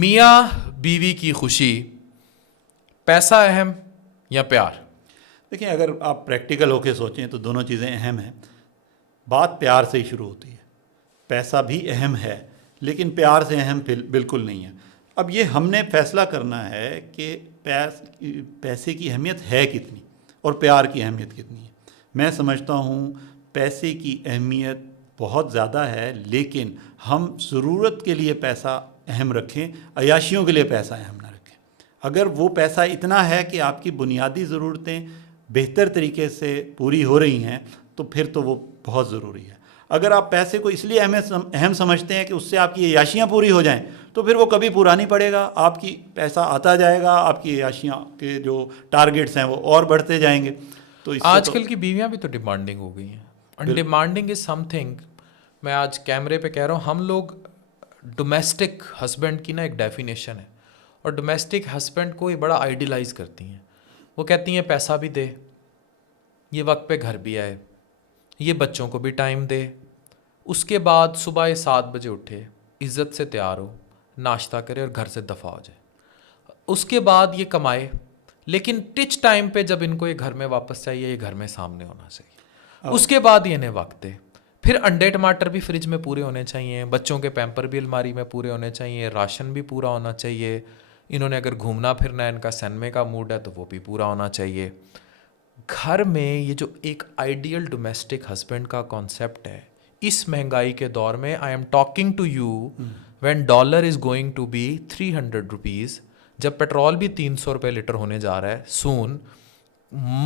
میاں بیوی کی خوشی، پیسہ اہم یا پیار؟ دیکھیں، اگر آپ پریکٹیکل ہو کے سوچیں تو دونوں چیزیں اہم ہیں. بات پیار سے ہی شروع ہوتی ہے. پیسہ بھی اہم ہے لیکن پیار سے اہم بالکل نہیں ہے. اب یہ ہم نے فیصلہ کرنا ہے کہ پیسے کی اہمیت ہے کتنی اور پیار کی اہمیت کتنی ہے. میں سمجھتا ہوں پیسے کی اہمیت بہت زیادہ ہے، لیکن ہم ضرورت کے لیے پیسہ اہم رکھیں، عیاشیوں کے لیے پیسہ اہم نہ رکھیں. اگر وہ پیسہ اتنا ہے کہ آپ کی بنیادی ضرورتیں بہتر طریقے سے پوری ہو رہی ہیں تو پھر تو وہ بہت ضروری ہے. اگر آپ پیسے کو اس لیے اہم سمجھتے ہیں کہ اس سے آپ کی عیاشیاں پوری ہو جائیں تو پھر وہ کبھی پورا نہیں پڑے گا. آپ کی پیسہ آتا جائے گا، آپ کی عیاشیاں کے جو ٹارگیٹس ہیں وہ اور بڑھتے جائیں گے. تو اس سے آج تو کل کی بیویاں بھی تو ڈیمانڈنگ ہو گئی ہیں. ان بال- ڈیمانڈنگ از سم تھنگ. میں آج کیمرے پہ کہہ رہا ہوں، ہم لوگ ڈومیسٹک ہسبینڈ کی نا ایک ڈیفینیشن ہے، اور ڈومیسٹک ہسبینڈ کو یہ بڑا آئیڈیلائز کرتی ہیں. وہ کہتی ہیں پیسہ بھی دے، یہ وقت پہ گھر بھی آئے، یہ بچوں کو بھی ٹائم دے، اس کے بعد صبح 7 بجے اٹھے، عزت سے تیار ہو، ناشتہ کرے اور گھر سے دفع ہو جائے. اس کے بعد یہ کمائے، لیکن ٹچ ٹائم پہ جب ان کو یہ گھر میں واپس چاہیے، یہ گھر میں سامنے ہونا چاہیے. اس کے بعد یہ انہیں وقت دے. پھر انڈے ٹماٹر بھی فریج میں پورے ہونے چاہیے، بچوں کے پیمپر بھی الماری میں پورے ہونے چاہیے، راشن بھی پورا ہونا چاہیے. انہوں نے اگر گھومنا پھرنا ہے، ان کا سینمے کا موڈ ہے تو وہ بھی پورا ہونا چاہیے. گھر میں یہ جو ایک آئیڈیل ڈومیسٹک ہسبینڈ کا کانسیپٹ ہے، اس مہنگائی کے دور میں، I am talking to you when dollar is going to be 300 rupees, جب پیٹرول بھی 300 روپے لیٹر ہونے جا رہا ہے سون،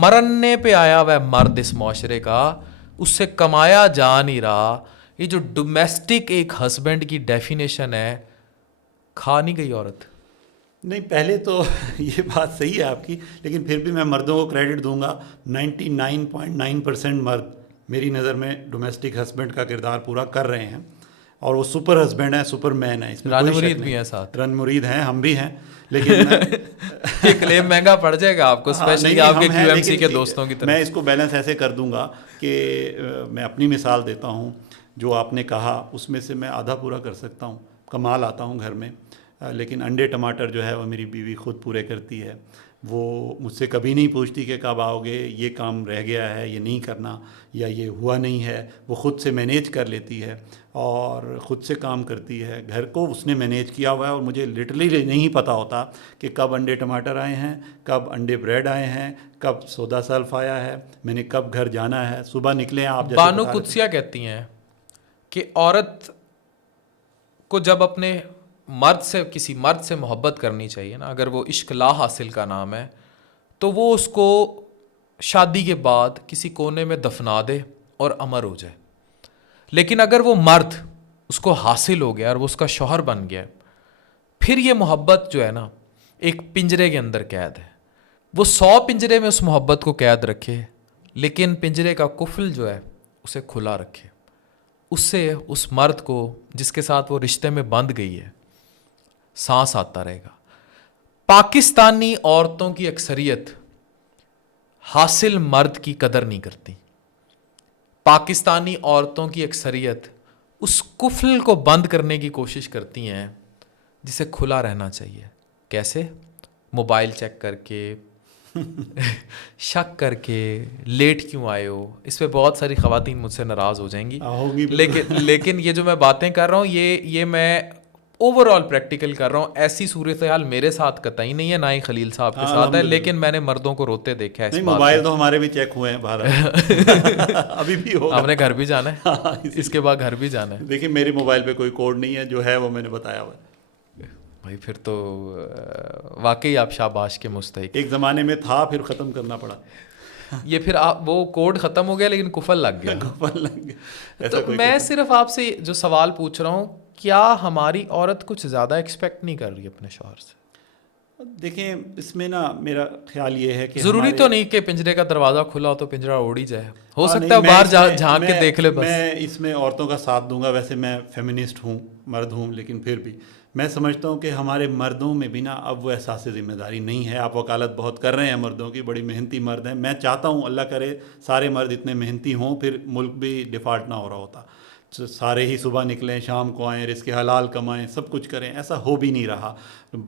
مرنے پہ آیا ہوا ہے مرد اس معاشرے کا، اس سے کمایا جا نہیں رہا. یہ جو ڈومیسٹک ایک ہسبینڈ کی ڈیفینیشن ہے، کھا نہیں گئی عورت. نہیں، پہلے تو یہ بات صحیح ہے آپ کی، لیکن پھر بھی میں مردوں کو کریڈٹ دوں گا. 99.9% مرد میری نظر میں ڈومیسٹک ہسبینڈ کا کردار پورا کر رہے ہیں، اور وہ سپر ہسبینڈ ہیں، سپر مین ہیں. اس میں رن کوئی شک مرید بھی نہیں. ہیں ساتھ. رن مرید ہیں، ہم بھی ہیں، لیکن یہ کلیم مہنگا پڑ جائے گا آپ کو، اسپیشلی آپ کے کیو ایم سی کے دوستوں کی طرف. میں اس کو بیلنس ایسے کر دوں گا کہ میں اپنی مثال دیتا ہوں. جو آپ نے کہا اس میں سے میں آدھا پورا کر سکتا ہوں. کمال آتا ہوں گھر میں، لیکن انڈے ٹماٹر جو ہے وہ میری بیوی خود پورے کرتی ہے. وہ مجھ سے کبھی نہیں پوچھتی کہ کب آؤ گے، یہ کام رہ گیا ہے، یہ نہیں کرنا، یا یہ ہوا نہیں ہے. وہ خود سے مینیج کر لیتی ہے اور خود سے کام کرتی ہے. گھر کو اس نے مینیج کیا ہوا ہے، اور مجھے لٹرلی نہیں پتہ ہوتا کہ کب انڈے ٹماٹر آئے ہیں، کب انڈے بریڈ آئے ہیں، کب سودا سلف آیا ہے، میں نے کب گھر جانا ہے. صبح نکلے ہیں آپ جیسے بانو بتا رہے تھے. قدسیہ کہتی ہیں کہ عورت کو جب اپنے مرد سے، کسی مرد سے محبت کرنی چاہیے نا، اگر وہ عشق لا حاصل کا نام ہے، تو وہ اس کو شادی کے بعد کسی کونے میں دفنا دے اور امر ہو جائے. لیکن اگر وہ مرد اس کو حاصل ہو گیا اور وہ اس کا شوہر بن گیا، پھر یہ محبت جو ہے نا ایک پنجرے کے اندر قید ہے. وہ 100 پنجرے میں اس محبت کو قید رکھے، لیکن پنجرے کا قفل جو ہے اسے کھلا رکھے. اس سے اس مرد کو جس کے ساتھ وہ رشتے میں بندھ گئی ہے سانس آتا رہے گا. پاکستانی عورتوں کی اکثریت حاصل مرد کی قدر نہیں کرتی. پاکستانی عورتوں کی اکثریت اس قفل کو بند کرنے کی کوشش کرتی ہیں جسے کھلا رہنا چاہیے. کیسے؟ موبائل چیک کر کے، شک کر کے، لیٹ کیوں آئے ہو. اس پہ بہت ساری خواتین مجھ سے ناراض ہو جائیں گی، لیکن یہ جو میں باتیں کر رہا ہوں یہ میں اوور آل پریکٹیکل کر رہا ہوں. ایسی صورتحال میرے ساتھ قطعی نہیں ہے، نہ ہی خلیل صاحب کے ساتھ ہے، لیکن میں نے مردوں کو روتے دیکھا ہے اس نہیں، بات موبائل پہ. تو ہمارے بھی چیک ہوئے ہیں باہر ابھی بھی ہوگا. آپ نے گھر بھی جانا ہے، اس کے بعد گھر بھی جانا ہے. دیکھیں، میرے موبائل پہ کوئی کوڈ نہیں ہے، جو ہے وہ میں نے بتایا ہوا ہے. بھائی پھر تو واقعی آپ شاباش کے مستحق. ایک زمانے میں تھا، پھر ختم کرنا پڑا. یہ پھر آپ وہ کوڈ ختم ہو گیا لیکن کفل لگ گیا. تو میں صرف آپ سے جو سوال پوچھ رہا ہوں، کیا ہماری عورت کچھ زیادہ ایکسپیکٹ نہیں کر رہی اپنے شوہر سے؟ دیکھیں، اس میں نا میرا خیال یہ ہے کہ ضروری تو نہیں کہ پنجرے کا دروازہ کھلا ہو تو پنجرا اڑ ہی جائے. ہو سکتا نہیں، ہے باہر جھانک کے دیکھ لے بس. میں اس میں عورتوں کا ساتھ دوں گا. ویسے میں فیمنسٹ ہوں، مرد ہوں، لیکن پھر بھی میں سمجھتا ہوں کہ ہمارے مردوں میں بھی نا اب وہ احساس ذمہ داری نہیں ہے. آپ وکالت بہت کر رہے ہیں مردوں کی، بڑی محنتی مرد ہیں. میں چاہتا ہوں اللہ کرے سارے مرد اتنے محنتی ہوں، پھر ملک بھی ڈیفالٹ نہ ہو رہا ہوتا. سارے ہی صبح نکلیں شام کو آئیں رزق حلال کمائیں سب کچھ کریں، ایسا ہو بھی نہیں رہا.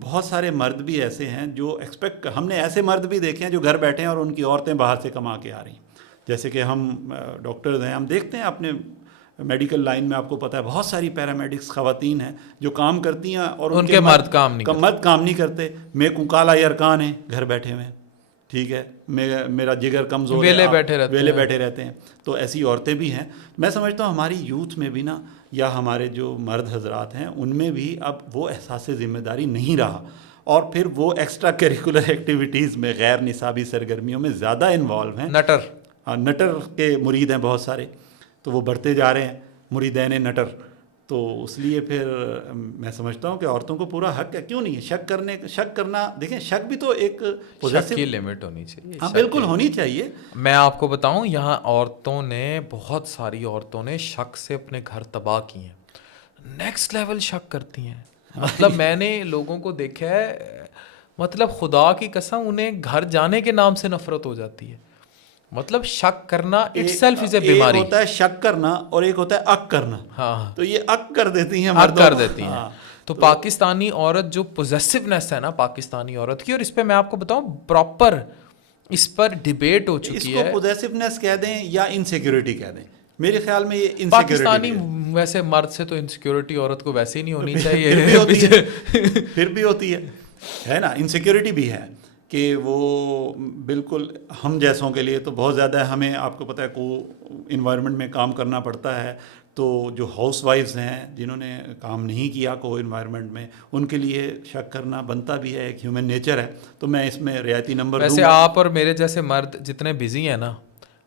بہت سارے مرد بھی ایسے ہیں جو ایکسپیکٹ، ہم نے ایسے مرد بھی دیکھے ہیں جو گھر بیٹھے ہیں اور ان کی عورتیں باہر سے کما کے آ رہی ہیں. جیسے کہ ہم ڈاکٹرز ہیں، ہم دیکھتے ہیں اپنے میڈیکل لائن میں، آپ کو پتہ ہے بہت ساری پیرامیڈکس خواتین ہیں جو کام کرتی ہیں اور ان کے مرد کام نہیں کرتے. میں کالا یرکان ہیں گھر بیٹھے ہوئے ہیں، ٹھیک ہے، میرا جگر کمزور ہے، ویلے بیٹھے رہتے ہیں. تو ایسی عورتیں بھی ہیں. میں سمجھتا ہوں ہماری یوتھ میں بھی نا، یا ہمارے جو مرد حضرات ہیں ان میں بھی اب وہ احساس ذمہ داری نہیں رہا، اور پھر وہ ایکسٹرا کریکولر ایکٹیویٹیز میں، غیر نصابی سرگرمیوں میں زیادہ انوالو ہیں. نٹر کے مرید ہیں بہت سارے، تو وہ بڑھتے جا رہے ہیں مریدین نٹر. تو اس لیے پھر میں سمجھتا ہوں کہ عورتوں کو پورا حق ہے. کیوں نہیں ہے شک کرنا؟ دیکھیں شک بھی تو ایک شک کی لمٹ ہونی چاہیے. ہاں بالکل ہونی چاہیے. میں آپ کو بتاؤں، یہاں عورتوں نے، بہت ساری عورتوں نے شک سے اپنے گھر تباہ کیے ہیں. نیکسٹ لیول شک کرتی ہیں. مطلب میں نے لوگوں کو دیکھا ہے، مطلب خدا کی قسم انہیں گھر جانے کے نام سے نفرت ہو جاتی ہے. مطلب شک کرنا اٹ سیلف از اے بیماری. ایک ہوتا ہے شک کرنا اور ایک ہوتا ہے اک کرنا. ہاں، تو یہ اک کر دیتی ہیں، اک کر دیتی ہیں. تو پاکستانی عورت جو پوزیسونیس ہے نا پاکستانی عورت کی، اور اس پہ میں آپ کو بتاؤں پراپر اس پر ڈیبیٹ ہو چکی ہے. اس کو پوزیسونیس کہہ دیں یا انسیکیورٹی کہہ دیں، میرے خیال میں یہ انسیکیورٹی. پاکستانی ویسے مرد سے تو انسیکیورٹی عورت کو ویسے ہی نہیں ہونی چاہیے. پھر بھی ہوتی ہے نا، انسیکیورٹی بھی ہے کہ وہ بالکل ہم جیسوں کے لیے تو بہت زیادہ ہے. ہمیں آپ کو پتہ ہے کو انوائرمنٹ میں کام کرنا پڑتا ہے، تو جو ہاؤس وائفز ہیں جنہوں نے کام نہیں کیا کو انوائرمنٹ میں، ان کے لیے شک کرنا بنتا بھی ہے، ایک ہیومن نیچر ہے. تو میں اس میں رعایتی نمبر دوں گا. ویسے آپ اور میرے جیسے مرد جتنے بزی ہیں نا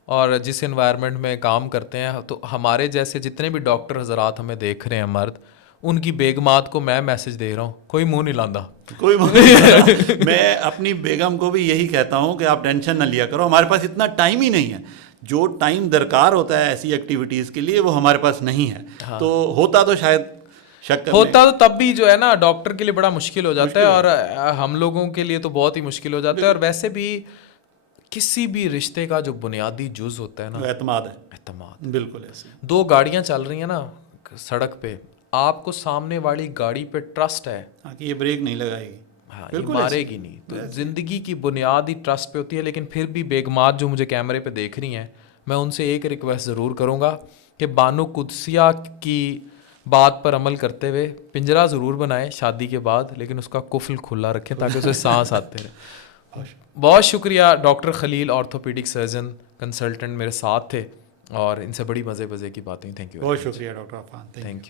اور جس انوائرمنٹ میں کام کرتے ہیں، تو ہمارے جیسے جتنے بھی ڈاکٹر حضرات ہمیں دیکھ رہے ہیں مرد، ان کی بیگمات کو میں میسج دے رہا ہوں، کوئی منہ نہیں لاندہ. میں اپنی بیگم کو بھی یہی کہتا ہوں کہ آپ ٹینشن نہ لیا کرو، ہمارے پاس اتنا ٹائم ہی نہیں ہے. جو ٹائم درکار ہوتا ہے ایسی ایکٹیویٹیز کے لیے وہ ہمارے پاس نہیں ہے. تو ہوتا تو شاید شک ہوتا تو تب بھی جو ہے نا ڈاکٹر کے لیے بڑا مشکل ہو جاتا ہے، اور ہم لوگوں کے لیے تو بہت ہی مشکل ہو جاتا ہے. اور ویسے بھی کسی بھی رشتے کا جو بنیادی جز ہوتا ہے نا، اعتماد ہے. اعتماد. بالکل ایسے. دو گاڑیاں چل رہی ہیں نا سڑک پہ، آپ کو سامنے والی گاڑی پہ ٹرسٹ ہے کہ یہ بریک نہیں لگائے گی، ہاں یہ مارے گی نہیں. تو زندگی کی بنیاد ہی ٹرسٹ پہ ہوتی ہے. لیکن پھر بھی بیگمات جو مجھے کیمرے پہ دیکھ رہی ہیں، میں ان سے ایک ریکویسٹ ضرور کروں گا کہ بانو قدسیہ کی بات پر عمل کرتے ہوئے پنجرہ ضرور بنائیں شادی کے بعد، لیکن اس کا قفل کھلا رکھیں تاکہ اسے سانس آتے رہے. بہت شکریہ ڈاکٹر خلیل، آرتھوپیڈک سرجن کنسلٹنٹ میرے ساتھ تھے، اور ان سے بڑی مزے کی باتیں. Thank you. بہت شکریہ ڈاکٹر عفان. Thank you.